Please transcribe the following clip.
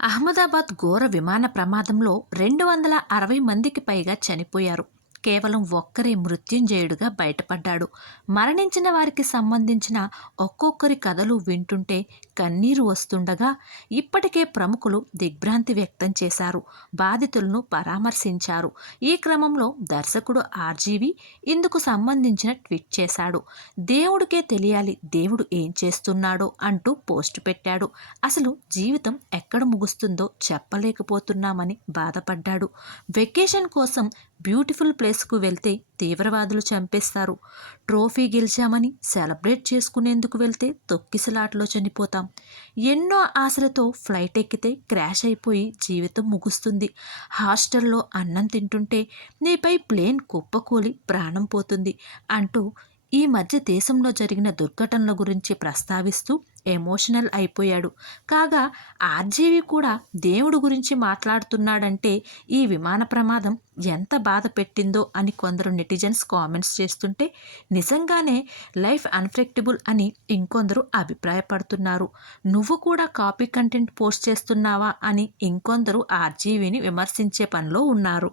అహ్మదాబాద్ ఘోర విమాన ప్రమాదంలో 260 మందికి పైగా చనిపోయారు. కేవలం ఒక్కరే మృత్యుంజయుడుగా బయటపడ్డాడు. మరణించిన వారికి సంబంధించిన ఒక్కొక్కరి కథలు వింటుంటే కన్నీరు వస్తుండగా ఇప్పటికే ప్రముఖులు దిగ్భ్రాంతి వ్యక్తం చేశారు. బాధితులను పరామర్శించారు. ఈ క్రమంలో దర్శకుడు ఆర్జీవి ఇందుకు సంబంధించిన ట్వీట్ చేశాడు. దేవుడికే తెలియాలి దేవుడు ఏం చేస్తున్నాడో అంటూ పోస్ట్ పెట్టాడు. అసలు జీవితం ఎక్కడ ముగుస్తుందో చెప్పలేకపోతున్నామని బాధపడ్డాడు. వెకేషన్ కోసం బ్యూటిఫుల్ ప్లేస్కు వెళ్తే తీవ్రవాదులు చంపేస్తారు. ట్రోఫీ గెలిచామని సెలబ్రేట్ చేసుకునేందుకు వెళ్తే తొక్కిసలాటలో చనిపోతాం. ఎన్నో ఆశలతో ఫ్లైట్ ఎక్కితే క్రాష్ అయిపోయి జీవితం ముగుస్తుంది. హాస్టల్లో అన్నం తింటుంటే నీపై ప్లేన్ కుప్పకూలి ప్రాణం పోతుంది అంటూ ఈ మధ్య దేశంలో జరిగిన దుర్ఘటనల గురించి ప్రస్తావిస్తూ ఎమోషనల్ అయిపోయాడు. కాగా ఆర్జీవి కూడా దేవుడు గురించి మాట్లాడుతున్నాడంటే ఈ విమాన ప్రమాదం ఎంత బాధ పెట్టిందో అని కొందరు నెటిజన్స్ కామెంట్స్ చేస్తుంటే నిజంగానే లైఫ్ అన్ఫ్రెక్టబుల్ అని ఇంకొందరు అభిప్రాయపడుతున్నారు. నువ్వు కూడా కాపీ కంటెంట్ పోస్ట్ చేస్తున్నావా అని ఇంకొందరు ఆర్జీవిని విమర్శించే పనిలో ఉన్నారు.